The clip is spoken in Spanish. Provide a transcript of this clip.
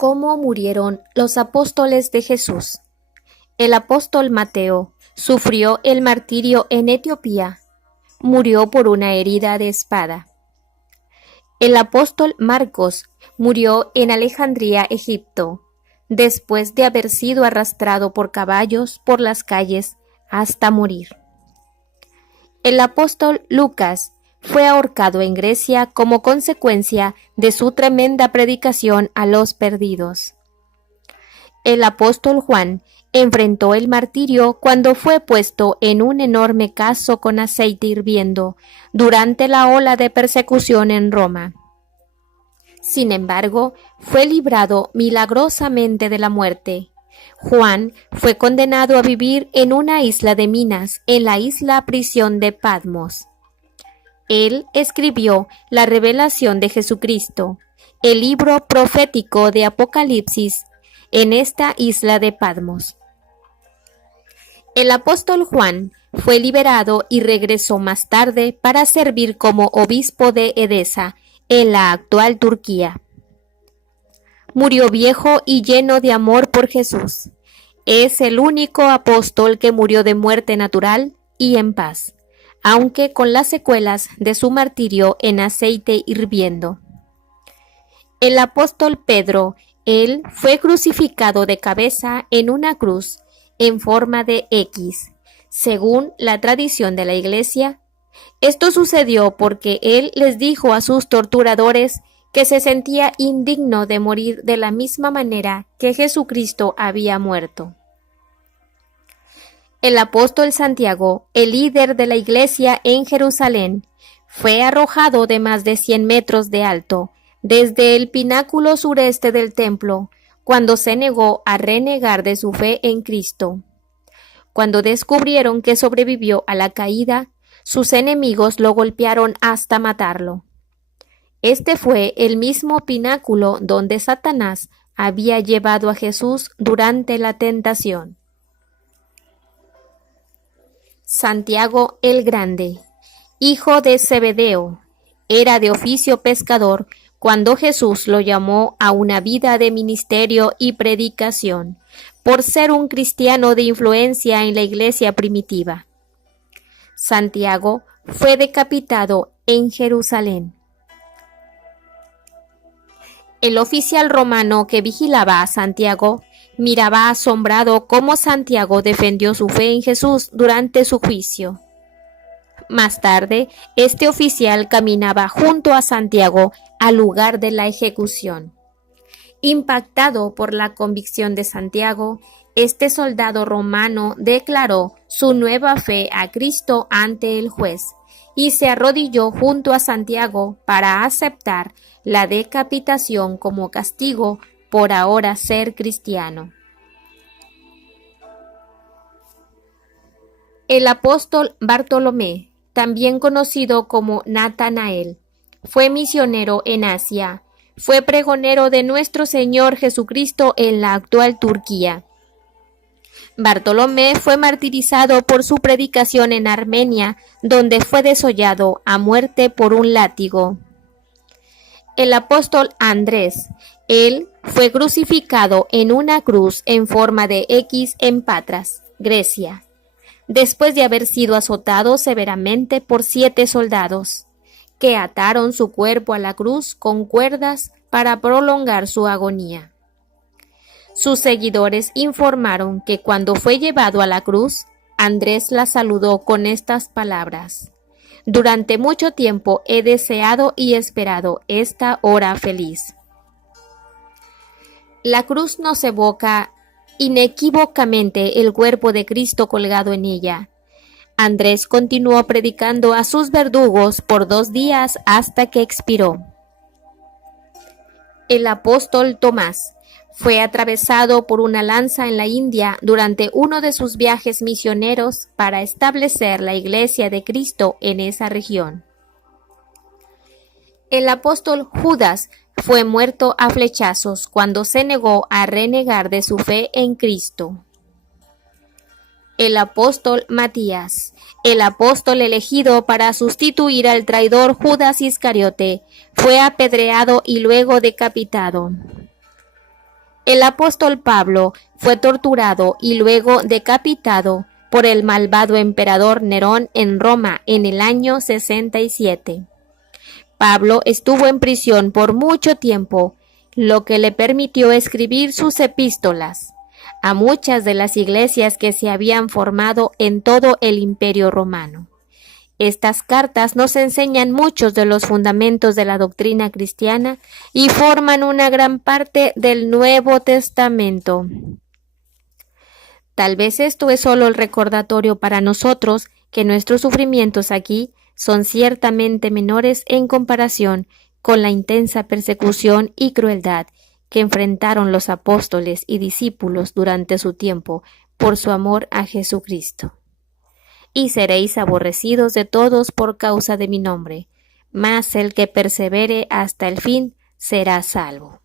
¿Cómo murieron los apóstoles de Jesús? El apóstol Mateo sufrió el martirio en Etiopía. Murió por una herida de espada. El apóstol Marcos murió en Alejandría, Egipto, después de haber sido arrastrado por caballos por las calles hasta morir. El apóstol Lucas fue ahorcado en Grecia como consecuencia de su tremenda predicación a los perdidos. El apóstol Juan enfrentó el martirio cuando fue puesto en un enorme cazo con aceite hirviendo durante la ola de persecución en Roma. Sin embargo, fue librado milagrosamente de la muerte. Juan fue condenado a vivir en una isla de minas, en la isla prisión de Patmos. Él escribió la revelación de Jesucristo, el libro profético de Apocalipsis, en esta isla de Patmos. El apóstol Juan fue liberado y regresó más tarde para servir como obispo de Edesa, en la actual Turquía. Murió viejo y lleno de amor por Jesús. Es el único apóstol que murió de muerte natural y en paz, aunque con las secuelas de su martirio en aceite hirviendo. El apóstol Pedro, él fue crucificado de cabeza en una cruz en forma de X, según la tradición de la Iglesia. Esto sucedió porque él les dijo a sus torturadores que se sentía indigno de morir de la misma manera que Jesucristo había muerto. El apóstol Santiago, el líder de la iglesia en Jerusalén, fue arrojado de más de 100 metros de alto, desde el pináculo sureste del templo, cuando se negó a renegar de su fe en Cristo. Cuando descubrieron que sobrevivió a la caída, sus enemigos lo golpearon hasta matarlo. Este fue el mismo pináculo donde Satanás había llevado a Jesús durante la tentación. Santiago el Grande, hijo de Zebedeo, era de oficio pescador cuando Jesús lo llamó a una vida de ministerio y predicación, por ser un cristiano de influencia en la iglesia primitiva. Santiago fue decapitado en Jerusalén. El oficial romano que vigilaba a Santiago miraba asombrado cómo Santiago defendió su fe en Jesús durante su juicio. Más tarde, este oficial caminaba junto a Santiago al lugar de la ejecución. Impactado por la convicción de Santiago, este soldado romano declaró su nueva fe a Cristo ante el juez y se arrodilló junto a Santiago para aceptar la decapitación como castigo por ahora ser cristiano. El apóstol Bartolomé, también conocido como Natanael, fue misionero en Asia. Fue pregonero de nuestro Señor Jesucristo en la actual Turquía. Bartolomé fue martirizado por su predicación en Armenia, donde fue desollado a muerte por un látigo. El apóstol Andrés, él fue crucificado en una cruz en forma de X en Patras, Grecia, después de haber sido azotado severamente por 7 soldados, que ataron su cuerpo a la cruz con cuerdas para prolongar su agonía. Sus seguidores informaron que cuando fue llevado a la cruz, Andrés la saludó con estas palabras: «Durante mucho tiempo he deseado y esperado esta hora feliz». La cruz nos evoca inequívocamente el cuerpo de Cristo colgado en ella. Andrés continuó predicando a sus verdugos por 2 días hasta que expiró. El apóstol Tomás fue atravesado por una lanza en la India durante uno de sus viajes misioneros para establecer la Iglesia de Cristo en esa región. El apóstol Judas fue muerto a flechazos cuando se negó a renegar de su fe en Cristo. El apóstol Matías, el apóstol elegido para sustituir al traidor Judas Iscariote, fue apedreado y luego decapitado. El apóstol Pablo fue torturado y luego decapitado por el malvado emperador Nerón en Roma en el año 67. Pablo estuvo en prisión por mucho tiempo, lo que le permitió escribir sus epístolas a muchas de las iglesias que se habían formado en todo el Imperio Romano. Estas cartas nos enseñan muchos de los fundamentos de la doctrina cristiana y forman una gran parte del Nuevo Testamento. Tal vez esto es solo el recordatorio para nosotros que nuestros sufrimientos aquí son ciertamente menores en comparación con la intensa persecución y crueldad que enfrentaron los apóstoles y discípulos durante su tiempo por su amor a Jesucristo. Y seréis aborrecidos de todos por causa de mi nombre, mas el que persevere hasta el fin será salvo.